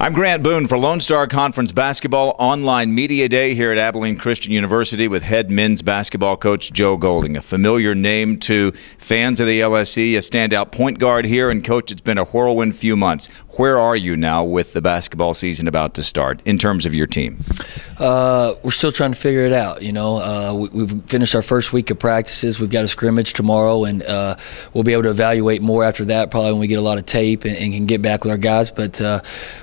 I'm Grant Boone for Lone Star Conference Basketball Online Media Day here at Abilene Christian University with head men's basketball coach Joe Golding, a familiar name to fans of the LSC, a standout point guard here. And, Coach, it's been a whirlwind few months. Where are you now with the basketball season about to start in terms of your team? We're still trying to figure it out. We've finished our first week of practices. We've got a scrimmage tomorrow, and we'll be able to evaluate more after that, probably when we get a lot of tape and can get back with our guys. But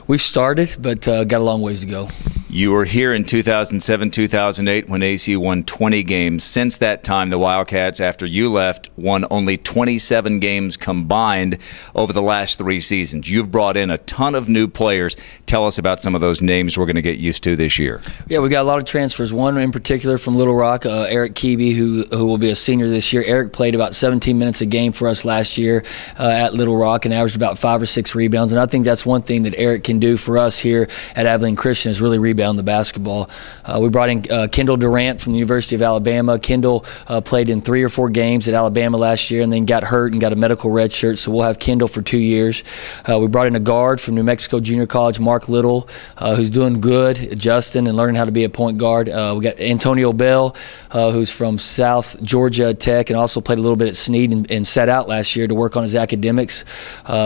we've started, but got a long ways to go. You were here in 2007-2008 when ACU won 20 games. Since that time, the Wildcats, after you left, won only 27 games combined over the last 3 seasons. You've brought in a ton of new players. Tell us about some of those names we're going to get used to this year. Yeah, we got a lot of transfers. One in particular from Little Rock, Eric Keeby, who will be a senior this year. Eric played about 17 minutes a game for us last year at Little Rock and averaged about 5 or 6 rebounds. And I think that's one thing that Eric can do for us here at Abilene Christian is really rebound the basketball. We brought in Kendall Durant from the University of Alabama. Kendall played in 3 or 4 games at Alabama last year and then got hurt and got a medical red shirt, so we'll have Kendall for 2 years. We brought in a guard from New Mexico Junior College, Mark Little, who's doing good, adjusting and learning how to be a point guard. We got Antonio Bell, who's from South Georgia Tech and also played a little bit at Sneed and sat out last year to work on his academics.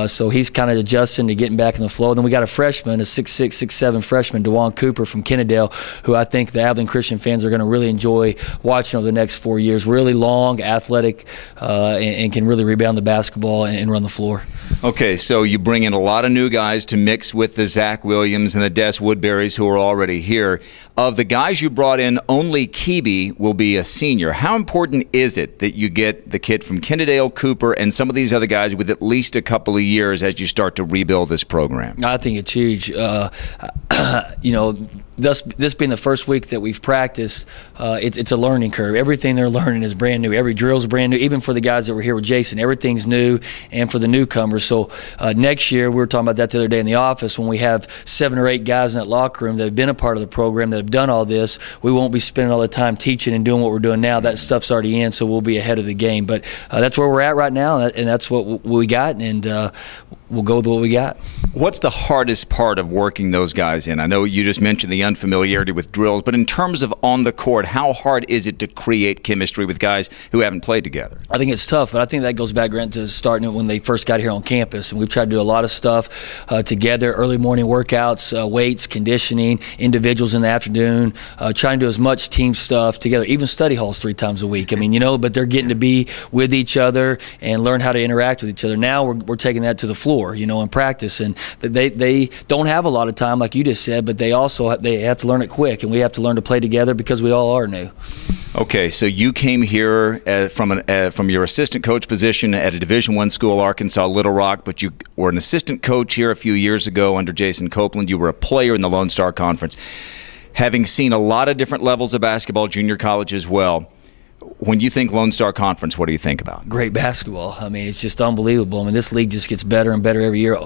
So he's kind of adjusting to getting back in the flow. And then we got a freshman, a 6'6", 6'7" freshman, DeJuan Cooper from Kennedale, who I think the Abilene Christian fans are going to really enjoy watching over the next 4 years. Really long, athletic, and can really rebound the basketball and run the floor. Okay, so you bring in a lot of new guys to mix with the Zach Williams and the Des Woodburys who are already here. Of the guys you brought in, only Keeby will be a senior. How important is it that you get the kid from Kennedale, Cooper, and some of these other guys with at least a couple of years as you start to rebuild this program? I think it's huge. This being the first week that we've practiced, it's a learning curve. Everything they're learning is brand new. Every drill's brand new, even for the guys that were here with Jason. Everything's new, and for the newcomers. So next year, we were talking about that the other day in the office, when we have 7 or 8 guys in that locker room that have been a part of the program, that have done all this, we won't be spending all the time teaching and doing what we're doing now. That stuff's already in, so we'll be ahead of the game. But that's where we're at right now, and that's what we got, and we'll go with what we got. What's the hardest part of working those guys in? I know you just mentioned the unfamiliarity with drills, but in terms of on the court, how hard is it to create chemistry with guys who haven't played together? I think it's tough, but I think that goes back, Grant, to starting it when they first got here on campus. And we've tried to do a lot of stuff together, early morning workouts, weights, conditioning, individuals in the afternoon, trying to do as much team stuff together, even study halls 3 times a week. I mean, but they're getting to be with each other and learn how to interact with each other. Now we're taking that to the floor, in practice. And they don't have a lot of time, like you just said, but they have to learn it quick, and we have to learn to play together because we all are new. Okay, so you came here from your assistant coach position at a Division I school, Arkansas Little Rock, but you were an assistant coach here a few years ago under Jason Copeland. You were a player in the Lone Star Conference. Having seen a lot of different levels of basketball, junior college as well, when you think Lone Star Conference, what do you think about? Great basketball. I mean, it's just unbelievable. I mean, this league just gets better and better every year.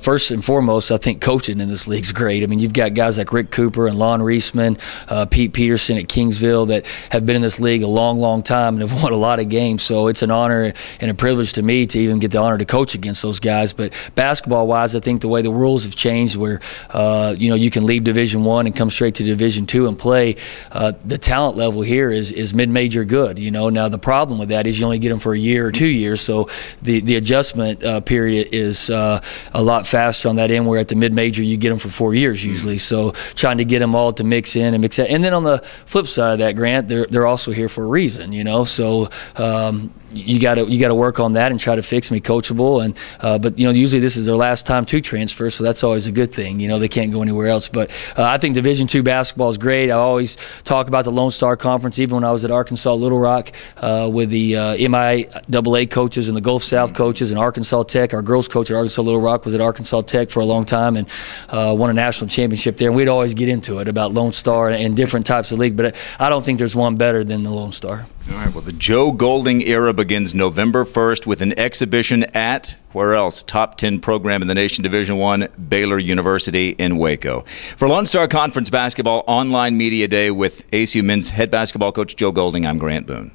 First and foremost, I think coaching in this league is great. I mean, you've got guys like Rick Cooper and Lon Reisman, Pete Peterson at Kingsville that have been in this league a long, long time and have won a lot of games. So it's an honor and a privilege to me to even get the honor to coach against those guys. But basketball-wise, I think the way the rules have changed where, you can leave Division I and come straight to Division II and play, the talent level here is mid-major good. Now the problem with that is you only get them for a year or 2 years, so the adjustment period is a lot faster on that end, where at the mid-major you get them for 4 years usually. So trying to get them all to mix in and mix that. And then on the flip side of that, Grant, they're also here for a reason, so you got to work on that and try to fix them, be coachable. And but usually this is their last time to transfer, so that's always a good thing. They can't go anywhere else. But I think Division II basketball is great. I always talk about the Lone Star Conference, even when I was at Arkansas Little Rock with the MIAA coaches and the Gulf South coaches and Arkansas Tech. Our girls coach at Arkansas Little Rock was at Arkansas Tech for a long time and won a national championship there. And we'd always get into it about Lone Star and different types of league, but I don't think there's one better than the Lone Star. All right, well, the Joe Golding era begins November 1st with an exhibition at, where else? Top 10 program in the nation, Division I, Baylor University in Waco. For Lone Star Conference Basketball Online Media Day with ACU men's head basketball coach Joe Golding, I'm Grant Boone.